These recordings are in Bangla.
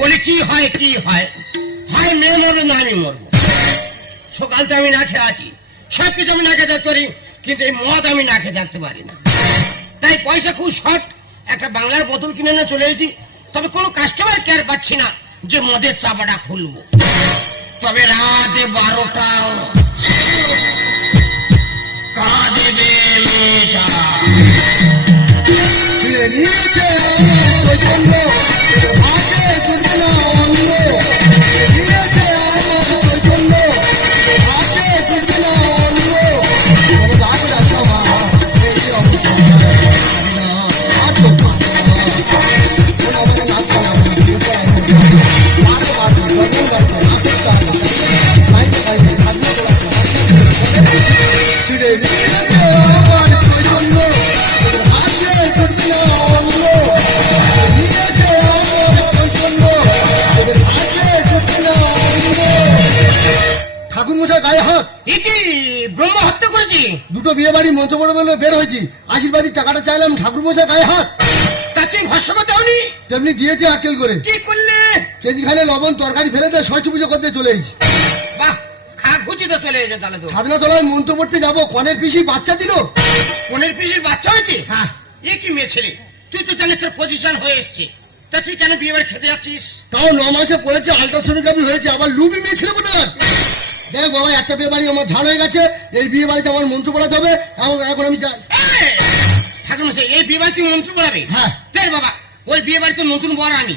বলি, কি হয় কি হয়? হয়, মেয়ে মরবে না আমি মরবো সকালতে আমি না খেয়ে আছি। সব কিছু আমি না খেয়ে থাকতে পারি, কিন্তু এই মদ আমি না খেয়ে থাকতে পারি না। তাই পয়সা খুব শর্ট, একটা বাংলার বোতল কিনে না চলে এসেছি। তবে কোনো কাস্টমার কেয়ার পাচ্ছি না যে মদের চাপাটা খুলবো। তবে রাতে বারোটা। কাঁদবে মেয়েটা দুটো বিয়ে বাড়ি মন্ত্র পড়ে বলে বের হয়েছি। আশীর্বাদী টাকাটা চাইলাম ঠাকুর মশাই গায়ে হাত। তুই ভস্য করতে হনি তেমনি দিয়েছে আক্কেল করে। কি করলে? কেজি খানে লবণ তরকারি ফেলে দিয়ে সরস্বতী পুজো করতে চলে এসেছি। বাহ চলে এসে তাহলে তো। তলায় মন্ত্র পড়তে যাব। কনের পিসি বাচ্চা দিল? কোনের পিসির বাচ্চা হয়েছে? হ্যাঁ। এ কি মেয়ে ছেলে? তুই তো জানিস তোর পজিশন হয়ে এসছে তা তুই কেন বিয়ে বাড়ি খেতে যাচ্ছিস? তাও ন মাসে পড়েছে আলট্রাসোনোগ্রাফি হয়েছে। আবার লুবি মেয়ে ছিল কোথায় দেখ বাবা একটা বিয়ে বাড়ি আমার ঝাড় হয়ে গেছে এই বিয়ে বাড়িতে আমার মন্ত্র পড়াতে হবে এখন এখন আমি যাই এই, এই বিয়ে বাড়ি তুই মন্ত্র পড়াবি? হ্যাঁ। বাবা ওই বিয়ে বাড়িতে নতুন বর আমি।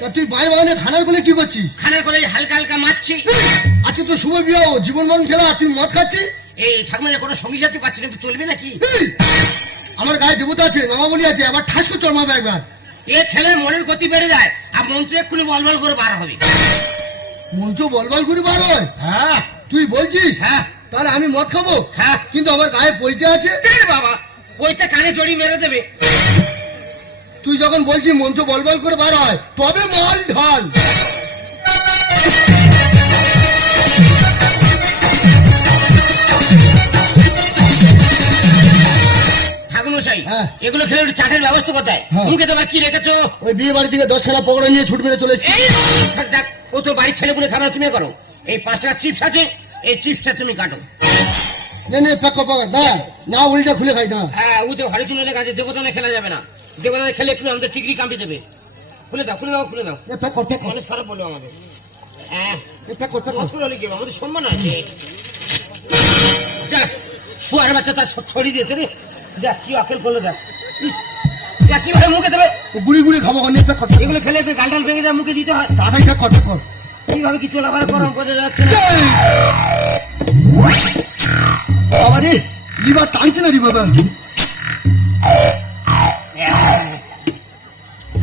তা তুই বাই বাগানে খানার কোনে কি করছিস? খানার করে হালকা হালকা মারছি। আজকে তো শুভ বিয়ে জীবন মরণ খেলা তুই মদ খাচ্ছিস? এই ঠাকুর কোনো সঙ্গী সাথী পাচ্ছি না একটু চলবে নাকি? আমার গায়ে দেবতা আছে নামাবলি আছে আবার ঠাস চড়মাবে একবার এ খেলে মনের গতি বেড়ে যায় আর মন্ত্র এক্ষুনি বল বল করে বার হবে। মন্ত্র বলবল করে বার হয় হ্যাঁ তুই বলছিস? হ্যাঁ তাহলে আমি মদ খাব? হ্যাঁ কিন্তু আমার গায়ে পইতে আছে? বাবা? ওইটা কানে জড়ি মেরে দেবে। তুই যখন বলছিস মন্ত্র বলবল করে বার হয় তবে মাল ঢাল। ঠাকুর মশাই হ্যাঁ। এগুলো খেলে একটু চাটের ব্যবস্থা কোথায় হ্যাঁ। মুখে তোমার কি রেখেছো? ওই বিয়ে বাড়ি থেকে দশ টাকা পকড়া নিয়ে ছুট মেরে চলে এসেছি। এই দেখ, দেখ, ও তোর বাড়ির ছেলে পুলে খাবার তুমি করো। এই পাঁচ টাকা চিপস আছে এই চিপসটা তুমি কাটো। নে নে পাক পাক না না উল্টা খুলে খাই না হ্যাঁ ও তো হরিচুনের কাছে দেবতানে খেলা যাবে না। দেবতানে খেলে একটু আমাদের টিকরি কামড়ে দেবে। খুলে দাও খুলে দাও খুলে দাও। প্যাক কর মানুষ খারাপ বলবে আমাদের। হ্যাঁ। কর প্যাক মত কর হলে আমাদের সম্মান আছে। যা শুয়ার বাচ্চা তার ছড়িয়ে দিয়েছে রে। যা কি আকেল করল দেখ। কীভাবে মুখে দেবে। গুড়ি গুড়ি খাব এগুলো খেলে একটু ভেঙে যায় মুখে দিতে হয়। তাড়াতাড়ি প্যাক কর প্যাক কর কীভাবে কি চলাফেরা যাচ্ছে বাবা রে লিভার টানছে না রে বাবা।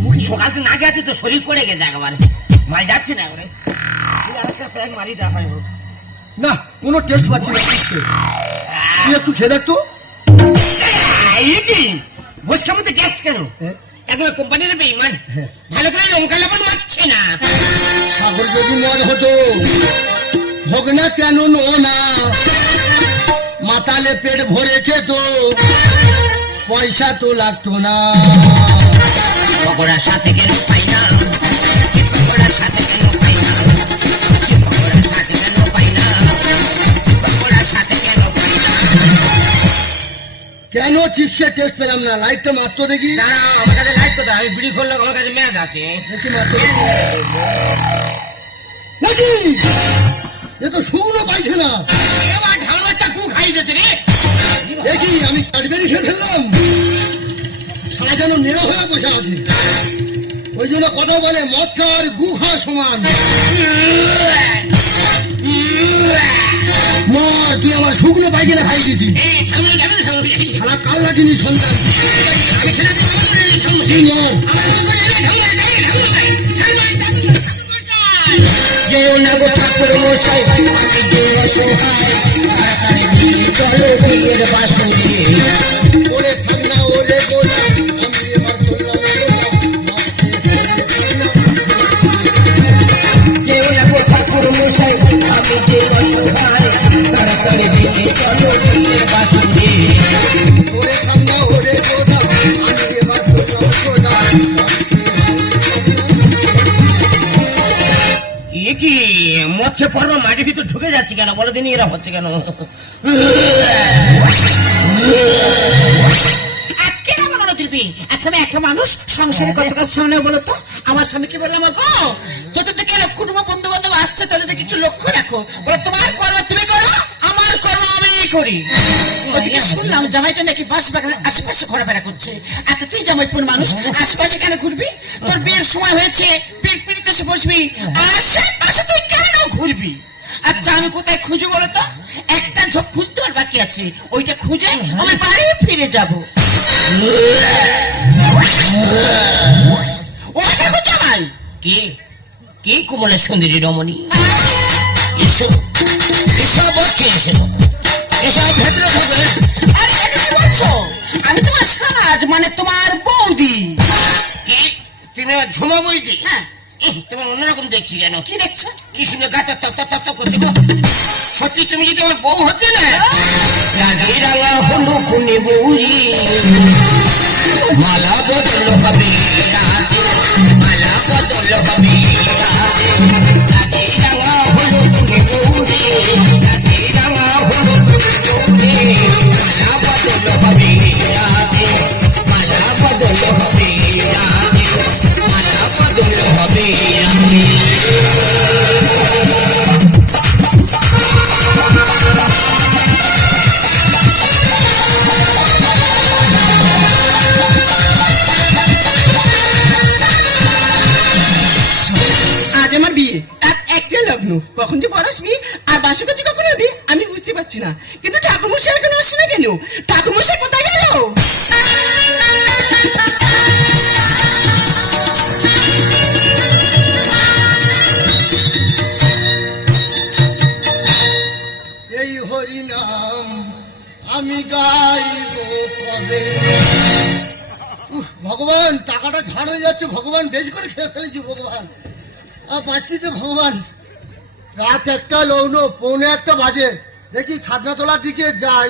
মুখে সকাল তো না গেছে তো শরীর পড়ে গেছে একেবারে। মাল যাচ্ছে না আরেকটা প্যাক মারি হয়। না কোনো টেস্ট পাচ্ছি না। একটু খেয়ে দেখ তো। কি গ্যাস কেন? হ্যাঁ। কোম্পানির বেইমান। হ্যাঁ। ভালো করে লঙ্কা লবণ মারছে না। সাগর যদি মদ হতো হোক না কেন নো না? মাতালে পেট ভরে খেত পয়সা তো লাগতো না। পকোড়ার সাথে কেন পাই না চিপসের টেস্ট পেলাম না লাইটটা মাত্র দেখি। দাঁড়াও আমার কাছে লাইট কোথায়? আমি বিড়ি করলে আমার কাছে মেয়াদ আছে। দেখি মাত্র এ তো শুকনো পাইছে না। এবার ঢাল বাচ্চা কু খাই দিয়েছে রে। দেখি আমি কাঠবেরি খেয়ে ফেললাম। সারা যেন নেড়া হয়ে বসে আছে। ওই জন্য কথা বলে মদ খাওয়ার গু খাওয়া সমান। আমার সঙ্গে নেবে ঠাকুমা যাবে ঠাকুমা ঠাকুমা যেও না গো ঠাকুর মশাই আমি যে অসহায় কি মৎস্য পর্ব মাটির ভিতর ঢুকে যাচ্ছে কেন? বলো দিনই এরা হচ্ছে কেন? আজকে না আচ্ছা আমি একটা মানুষ সংসারে কত কাজ সামনে বলো তো। আমার স্বামীকে বললাম গো কুটুম্ব বন্ধু বান্ধব আসছে তাদের দিকে একটু লক্ষ্য রাখো। বলো তোমার কর্ম তুমি করো করি? ওদিকে শুনলাম জামাইটা নাকি বাস বাগানের আশেপাশে ঘোরাফেরা করছে। আচ্ছা তুই জামাইপুর মানুষ আশেপাশে কেন ঘুরবি? তোর বিয়ের সময় হয়েছে পিঠ পিড়িতে এসে বসবি। আশেপাশে তুই কেন ঘুরবি? আচ্ছা আমি কোথায় খুঁজো বলো তো একটা ঝোঁক খুঁজতে আর বাকি আছে। ওইটা খুঁজে আমি বাড়ি ফিরে যাব। ও দেখো জামাই? কে? কে কোমলের সুন্দরী রমণী? এসো এসো বলছি এসো এসো। তুমি ঝুমাবই ঝুমা বই দি। হ্যাঁ। তোমার অন্যরকম দেখছি কেন? কি দেখছ? কি সুন্দর গাটা তপ তপ তপ করছে গো। সত্যি তুমি যদি আমার বউ হতে না রাগে রাঙা হলো খুনে বৌরি। মালা বদল হবে রাজে মালা বদল হবে রাজে আর পাচ্ছি তো ভগবান। রাত একটা লগ্ন পৌনে একটা বাজে। দেখি ছাদনা তোলার দিকে যাই।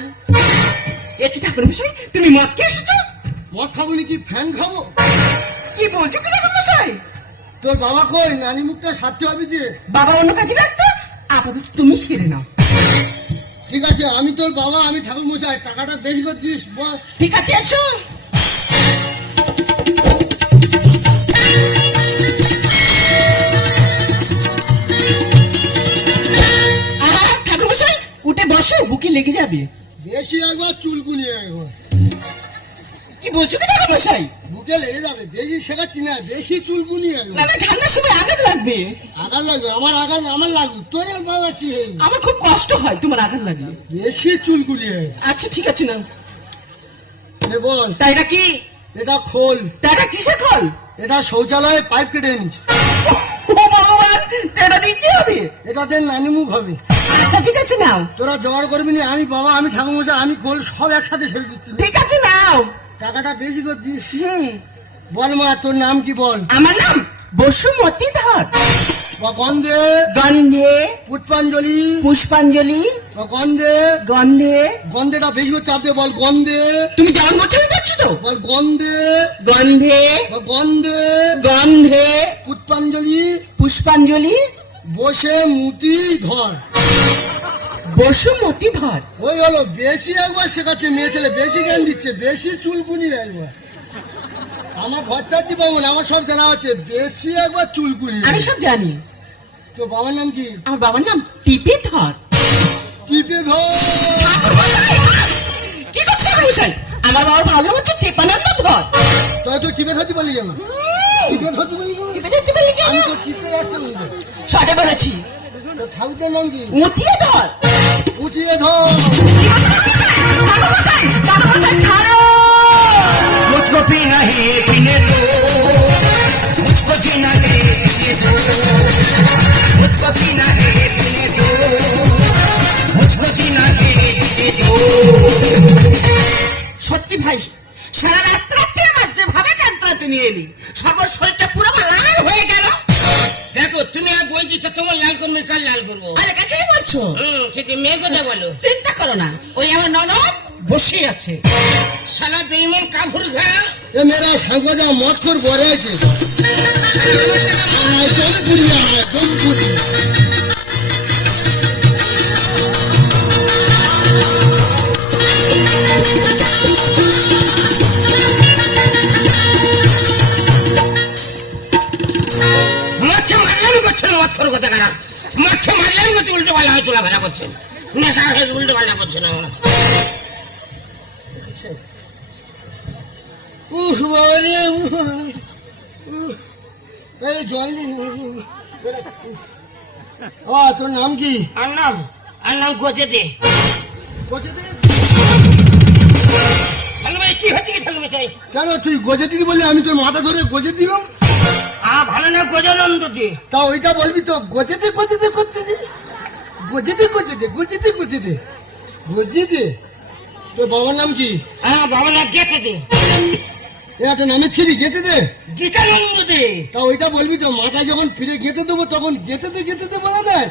একই ঠাকুরমশাই তুমি মদ কে এসেছ? মদ খাব কি ফ্যান খাব? কি বলছো কি ঠাকুরমশাই তোর বাবা কই? নানি মুখটা সারতে হবে যে। বাবা অন্য কাজে ব্যস্ত? আপাতত তুমি সেরে নাও। ঠিক আছে আমি তোর বাবা আমি ঠাকুর মশাই। টাকাটা বেশি করে দিস বস। ঠিক আছে এসো। কি বুকে লেগে যাবে বেশি শেখাচ্ছি না বেশি না না ঠান্ডার সময় আঘাত লাগবে? আগার লাগবে আমার আগার আমার লাগবে তোর বাবা কি আমার খুব কষ্ট হয় তোমার আঘাত লাগলে। বেশি চুলকুনি আচ্ছা ঠিক আছে না বল। তাই নাকি এটা খোল। কিসের ফল এটা শৌচালয়ে পাইপ কেটে এনেছি। ও ভগবান এটা দিয়ে কি হবে? এটাতে নানি মুখ হবে। আচ্ছা ঠিক আছে নাও। তোরা জোগাড় করবি না আমি বাবা আমি ঠাকুর মশাই আমি খোল সব একসাথে দিচ্ছি। ঠিক আছে নাও। টাকাটা বেশি করে দিস হুম। বল মা তোর নাম কি বল? আমার নাম বসুমতী ধর। গন্ধে গন্ধে। পুষ্পাঞ্জলি। পুষ্পাঞ্জলি। গন্ধে গন্ধে। গন্ধেটা বেশি করে চাপ দিয়ে বল গন্ধে। তুমি যেমন বলছো করছি তো? বল গন্ধে। গন্ধে। গন্ধে। গন্ধে। পুষ্পাঞ্জলি। পুষ্পাঞ্জলি। বসে মুতি ধর। বসুমতী ধর। ওই হলো বেশি একবার শেখাচ্ছে মেয়ে ছেলে বেশি জ্ঞান দিচ্ছে বেশি চুলকুনি একবার। আমার ভট্টাচার্য বাবুন আমার সব জানা আছে বেশি একবার চুলকুনি আমি সব জানি। তো বাবার নাম কি? আমার বাবার নাম টিপি ধর। টিপে ধর। কি করছে মশাই? আমার বাবার ভালো হচ্ছে টিপানন্দ ধর। তাই তো টিপে ধরতে পারলি কেন? টিপে ধরতে পারলি কেন? টিপে ধরতে পারলি কেন? আমি তো টিপে যাচ্ছি সঠিক বলেছি। ঠাকুরদের নাম কি? উঁচিয়ে ধর। উঁচিয়ে ধর। মুঝকো পিনা হে পিনে দো। সত্যি ভাই সারা রাস্তা আমার যেভাবে টান্ত্রাতে নিয়ে এলি। সর্ব শরীরটা পুরো লাল হয়ে গেল। করব। আরে কাকে বলছো? হুম সেটি মেয়ে কথা বলো। চিন্তা করো না। ওই আমার ননদ বসে আছে। সালা বেইমান কাভুর ঘা এ মেরা সাগজা আছে। চল পুরি মাছে মারলাম করছেন মৎসর কথা কারা মাছে মারলাম করছে উল্টো পাল্টা হয়ে চলাফেরা করছেন। নেশা হয়ে উল্টো পাল্টা করছেন আমরা উহ বাবা রে উহ, উহ, আরে জল ও তোর নাম কি? আর নাম আর নাম গোজে দে। কি হচ্ছে কেন তুই গোজে দিদি বললি আমি তোর মাথা ধরে গোজে দিলাম? আ ভালো না গজানন্দ দে তা ওইটা বলবি তো গোজে দে গোজে করতে দে। গোজে দে গোজে দে গোজে দে গোজে দে গোজে দে তোর বাবার নাম কি? হ্যাঁ বাবা না গেতে দে একটা নামের ছিড়ি গেতে দে গীতানন্দ দে তা ওইটা বলবি তো মাথায় যখন ফিরে গেতে দেবো তখন গেতে দে গেতে দে বলা যায়?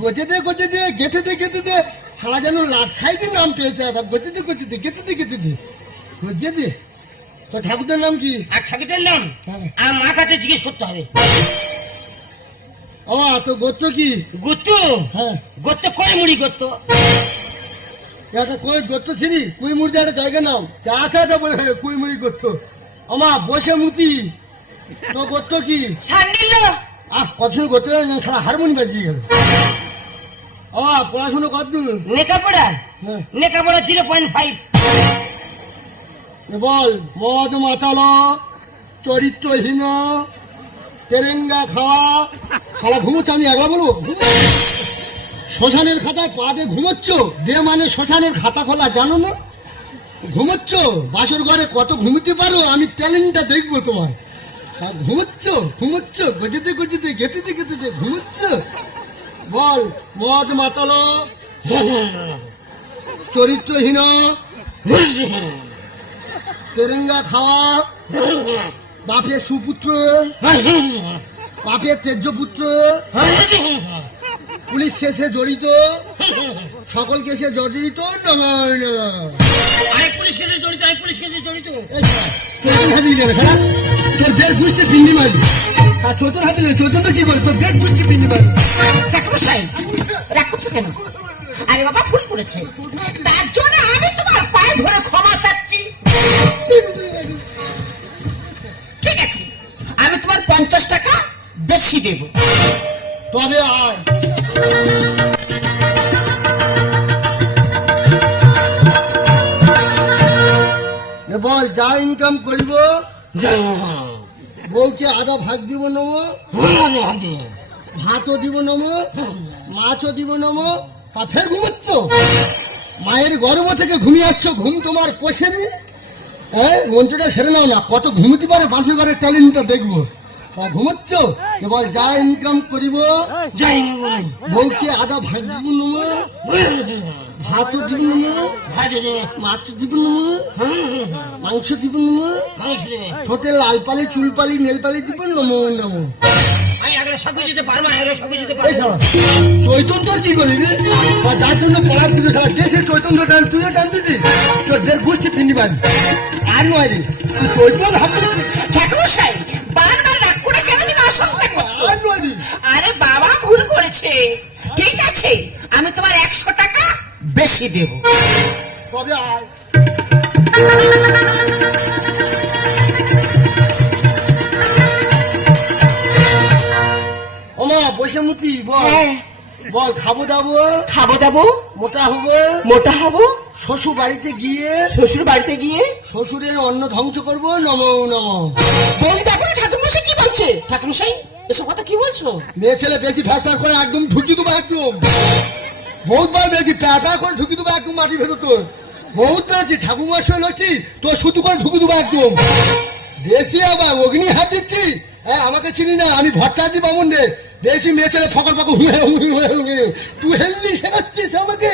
গোজে দে গোজে দে গেতে দে গেতে দে সারা যেন লাট সাইডে নাম পেয়েছে একটা গোজে দে গোজে দে গেতে দে গেতে দে গোজে দে তো ঠাকুরদের নাম কি? আর ঠাকুরের নাম? হ্যাঁ। আর মা কাছে জিজ্ঞেস করতে হবে। ও তো গোত্র কি? গুত্তু হ্যাঁ। গোত্ত কয় মুড়ি গোত্ত একটা কই গোত্র ছিড়ি কুইমুড়ি একটা জায়গা নাও। চা খাটা বলে কুইমুড়ি গোত্র। আমা বসে মুতি। তো গোত্র কি? সান্ডিল আহ কত গোত্র সারা হারমোনি বাজিয়ে গেল। ও পড়াশুনো কত দূর লেখাপড়া হ্যাঁ। লেখাপড়া জিরো পয়েন্ট ফাইভ। এ বল মদ মাতালো, চরিত্রহীন, তেরেঙ্গা খাওয়া সারা ঘুমোচ্ছ, আমি একবার বলব? শ্মশানের খাতায় পা দিয়ে ঘুমোচ্ছ? দে মানে শ্মশানের খাতা খোলা, জানো না? ঘুমোচ্ছ? বাসর ঘরে কত ঘুমোতে পারো? আমি ট্যালেন্টটা দেখব তোমার আর ঘুমোচ্ছ? ঘুমোচ্ছ? গজিতে গজিতে গেতেতে গেতেতে ঘুমোচ্ছ? বল, মদ মাতালো। চরিত্রহীন। তেরেঙ্গা খাওয়া। বাপের সুপুত্র। বাপের তেজ্যপুত্র। পুলিশ শেষে জড়িত। সকল কেসে জড়িত নমঃ নমঃ। আমি পুলিশ কেসে জড়িত আমি পুলিশ কেসে জড়িত। এই শালা, চোদন হাতিয়ে তোর বেড পুষতে পিন্ডি মারি আর চোদন হাতে চোদন কি করে তোর বেড পিন্ডি কেন? আরে বাবা ভুল করেছে। তার জন্য আমি তোমার পায়ে ধরে ক্ষমা পঞ্চাশ টাকা বেশি দেব। তবে আয়। বল, যা ইনকাম করিব, বউকে আধা ভাগ দিব নম ভাতও দিব নম মাছও দিব নম তা ফের ঘুমোচ্ছ? মায়ের গর্ভ থেকে ঘুমিয়ে আসছো, ঘুম তোমার পোষেনি? হ্যাঁ মন্ত্রটা সেরে নাও না, কত ঘুমোতে পারে পাশের ঘরের ট্যালেন্টটা দেখব। ঘুমোচ্ছ এবার যা ইনকাম করিব বউকে আধা ভাগ দিব নম ভাতও দিব নম মাছ দিব মাংস দিব নম ঠোঁটে লাল পালি চুল পালি নেল পালি দিব নম নম আমি আগে সব যেতে পারব আগে সব যেতে এই পারব। শালা, চৈতন্য কি করবি রে? যার জন্য পড়ার যে সে চৈতন্য টান তুইও টানতেছিস তোর আর নয় রে তুই চৈতন্য তুমি করছ আর বাবা ভুল করেছে। ঠিক আছে আমি তোমার একশো টাকা বেশি দেব। তবে আয়? ওমা বসে মুতি বল। হ্যাঁ। বল খাব দাবো? খাব দাবো? মোটা হব? মোটা হব? শ্বশুর বাড়িতে গিয়ে? শ্বশুর বাড়িতে গিয়ে? শ্বশুরের অন্ন ধ্বংস করব? নম নম। বলি দেখো ঠাকুরমশাই বলছে? ঠাকুরমশাই, এসব কথা কি বলছো? মেয়ে ছেলে বেশি ফ্যাসা করে একদম ঢুকি দেবো একদম। বহুতবার বেশি প্যাপা করে ঢুকি দেবো একদম মাটির ভেতর তোর। বহুত বেড়েছি ঠাকুমার সঙ্গে লড়ছি তোর শুধু করে ঢুকি দেবো একদম। বেশি আবার অগ্নি হাত দিচ্ছি। হ্যাঁ আমাকে চিনি না, আমি ভট্টাচার্য বামুন রে। বেশি মেয়ে ছেলে ফকর হুয়ে তুই হেললি শেখাচ্ছিস আমাকে।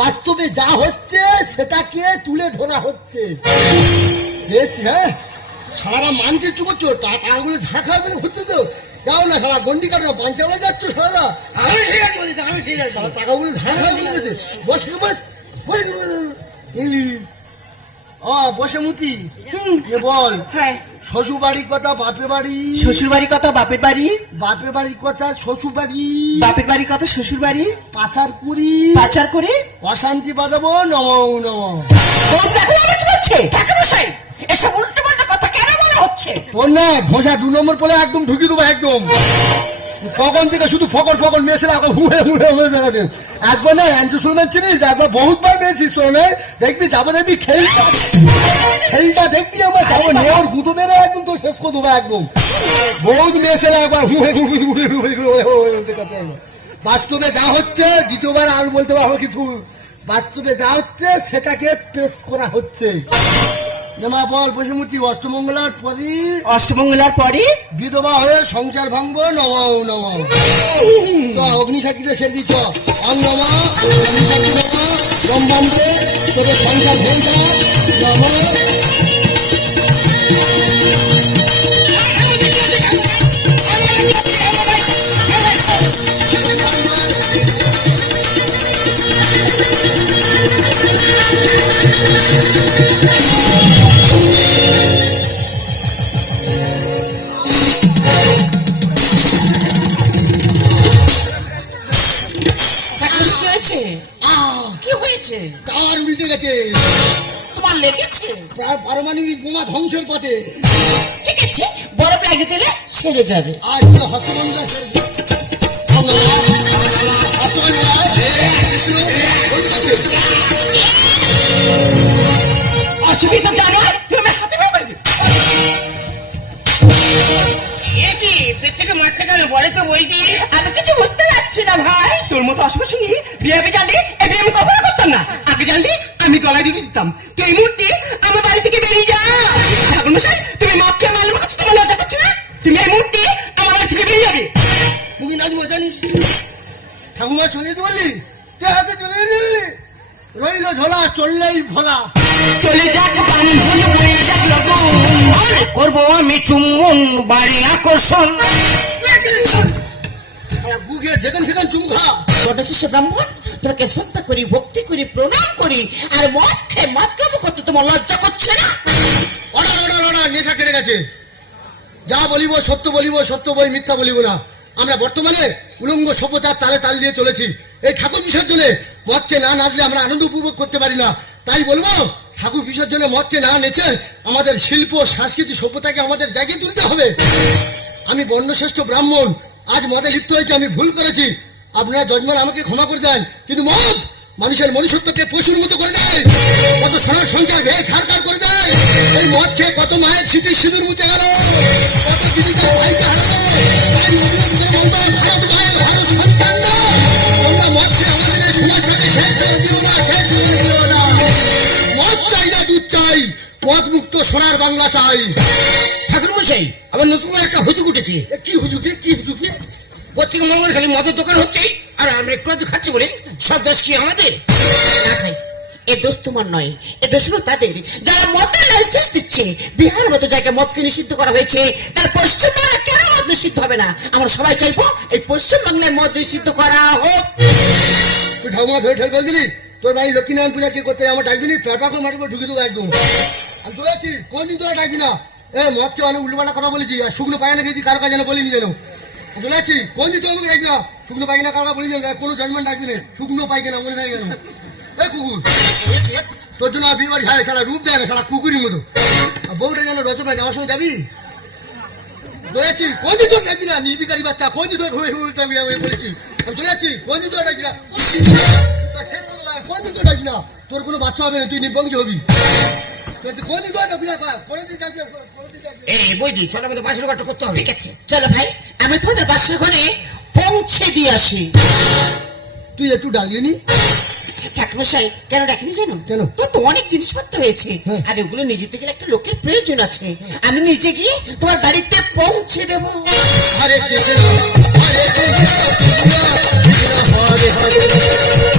বাস্তবে যা হচ্ছে, সেটাকে তুলে ধরা হচ্ছে। বেশি হ্যাঁ? সারা মানছে চুপ করছ? টাকাগুলো ঝাঁকা খাওয়া হচ্ছে তো। যাও না সারা গন্ডি কাটো পঞ্চাবলে যাচ্ছ সারা আমি ঠিক আছে আমি ঠিক আছে। টাকাগুলো ঝাঁকা খাওয়া হয়ে গেছে। বস বস। ও বসে। মুতি। বল। হ্যাঁ। শ্বশুর বাড়ির কথা বাপের বাড়ি। শ্বশুর বাড়ি কত বাপের বাড়ি। বাপের বাড়ির কথা শ্বশুর বাড়ি বাপের বাড়ি কত শ্বশুর বাড়ি পাচার কুড়ি পাচার করে। অশান্তি বাঁধাবো নম নম। এসব উল্টো পাল্টা কথা তোর না ঘোষা দু নম্বর পরে একদম ঢুকি দেবো একদম কখন থেকে শুধু ফকর ফকর মেয়েছিল এখন হুয়ে হুয়ে হুয়ে বেড়াতে একবার না অ্যান্টু সুলমান চিনিস একবার বহুতবার পেয়েছিস তোর দেখবি যাব দেখবি খেলটা খেলটা দেখবি আমার যাব নেওয়ার গুঁতো মেরে একদম তো শেষ করে দেবো একদম বহুত মেয়েছিল একবার হুয়ে হুয়ে হুয়ে হুয়ে হুয়ে হুয়ে। বাস্তবে যা হচ্ছে দ্বিতীয়বার আর বলতে পারব কিছু বাস্তবে যা হচ্ছে সেটাকে টেস্ট করা হচ্ছে নেমা বল বসুমতি অষ্টমঙ্গলার পরই অষ্টমঙ্গলার পরে বিধবা হয়ে সংসার ভাঙবো নমাও নমাও তো অগ্নিসাক্ষীটা সেরে চ। অং নমা অগ্নিসাক্ষী নমা তোদের সংসার ভেঙে নমা। সেরে যাবে। আজ অসুবিধা জানো তুমি হাতে বের এটি পেট থেকে মারছে কেন? বলে তো বই দিয়ে। আমি কিছু বুঝতে পারছি না ভাই। তোর মতো অসুবিধা সঙ্গে বিয়ে বাড়ি আকর্ষণ। বুকে যেখান সেখান চুমখা বড় শিষ্য ব্রাহ্মণ তোমাকে শ্রদ্ধা করি ভক্তি করি প্রণাম করি আর মদ খেয়ে মতলব করতে তোমার লজ্জা করছে না? অর্ডার অর্ডার অর্ডার নেশা কেটে গেছে। যা বলিব সত্য বলিব সত্য বই মিথ্যা বলিব না। আমরা বর্তমানে উলঙ্গ সভ্যতার তালে তাল দিয়ে চলেছি। এই ঠাকুর বিসর্জনে মদকে না নাচলে আমরা আনন্দ উপভোগ করতে পারি না। তাই বলব ঠাকুর বিসর্জনে মতকে না নেচে আমাদের শিল্প সংস্কৃতি সভ্যতাকে আমাদের জাগিয়ে তুলতে হবে। আমি বর্ণশ্রেষ্ঠ ব্রাহ্মণ, আজ মদে লিপ্ত হয়েছে, আমি ভুল করেছি। আপনারা জজমান আমাকে ক্ষমা করে দেন, কিন্তু মদ মানুষের মনুষ্যত্বকে পশুর মতো করে দেয়। কত সোনার সঞ্চার ভেয়ে ছাড়কার করে দেয়। এই মদ খেয়ে কত মায়ের স্মৃতি সিঁদুর মুছে গেল। সোনার বাংলা চাই। ঠাকুর মশাই আবার নতুন করে একটা হুজুক উঠেছে। কি হুজুকি কি হুজুকি প্রত্যেক মঙ্গল খালি মদের দোকান হচ্ছে আর আমরা একটু আধটু খাচ্ছি বলে সব দোষ কি আমাদের? এ দোষ তোমার নয় এ দোষ হলো তাদের। যারা মদের লাইসেন্স দিচ্ছে বিহার মতো জায়গায় মদকে নিষিদ্ধ করা হয়েছে তার পশ্চিমবাংলা কেন মদ নিষিদ্ধ হবে না? আমরা সবাই চাইব এই পশ্চিমবাংলায় মদ নিষিদ্ধ করা হোক। তুই ঠাকুমা ধরে ঠেল দিলি তোর বাড়ি লক্ষ্মীনারায়ণ পূজা কি করতে আমার ডাকবি নি? পেপার করে ঢুকে দেবো একদম। আমি আছি। কোনদিন তোরা ডাকবি না? এ মদ খেয়ে অনেক উল্টোপাল্টা কথা বলেছি। আর শুকনো পায়না খেয়েছি কারও কাছে যেন বলিনি যেন। চলে আছি। আমাকে ডাকবি না? শুকনো পায়খানা কারও বলি যেন? কোনো জন্মান ডাকবি না। শুকনো পায়খানা মনে থাকে যেন এ কুকুর। তোর জন্য বিয়ে বাড়ি ছাড়া সারা রূপ দেয় সারা কুকুরের মতো। বউটা যেন রচনা আমার সঙ্গে যাবি? চলেছি কোনদিন তোর ডাকবি না? নির্বিকারী বাচ্চা। কোনদিন তোর ঘুরে ঘুরে আমি বলেছি। আমি চলে কোনদিন তোর ডাকবি কোনো না, কোনদিন তোর ডাকবি না? তোর কোনো বাচ্চা হবে না তুই নির্বংশ হবি। এই বৈদি চলো আমাদের বাসের ঘরটা করতে হবে। ঠিক আছে। চলো ভাই আমি তোমাদের বাসের ঘরে পৌঁছে দিয়ে আসি। তুই একটু কেন ডাকিনি জানো? কেন? তোর তো অনেক জিনিসপত্র হয়েছে। হ্যাঁ। আর ওগুলো যেতে গেলে একটা লোকের প্রয়োজন আছে। আমি নিজে গিয়ে তোমার বাড়িতে পৌঁছে দেবো। হরে কৃষ্ণ হরে কৃষ্ণ কৃষ্ণ হরে হরে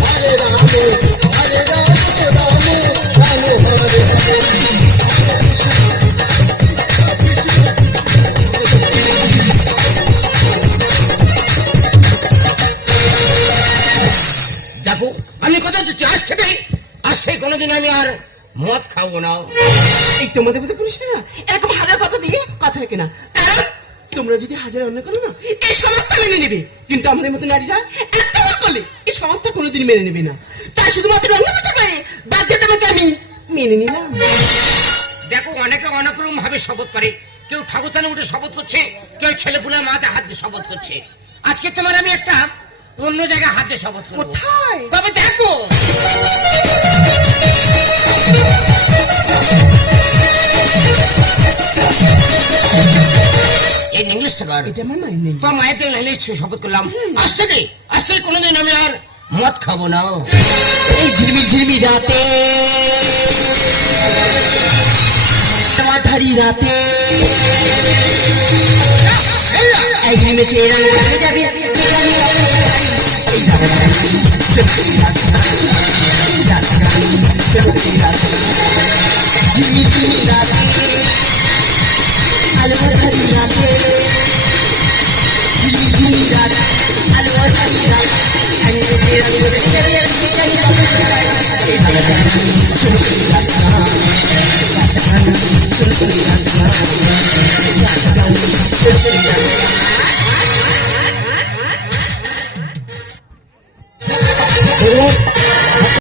কোনোদিন এরকম হাজার কথা দিয়ে কথা রাখে না। কারণ তোমরা যদি হাজার অন্য করো না, এই সমাজটা মেনে নেবে। কিন্তু আমাদের মতো নারীরা একটা করলে এই সমাজটা কোনোদিন মেনে নেবে না। তাই শুধুমাত্র করে বাদ দিয়ে তোমাকে আমি মেনে নিলাম। অনেকে অনেক রকম ভাবে শপথ করে। কেউ ঠাকুরতানে উঠে শপথ করছে কেউ ছেলে পুলে মাথায় হাত দিয়ে শপথ করছে। আজকে তোমার আমি একটা অন্য জায়গায় হাত দিয়ে শপথ করব। তবে দেখো। শপথ করলাম। আজ থেকে আজ থেকে কোনোদিন আমি আর মদ খাব না। এই ঝিলমিল ঝিলমিল রাতে। মাঠারি রাতে এই নিমেষে রঙ বদলে যাবে ঝিলমিল ঝিলমিল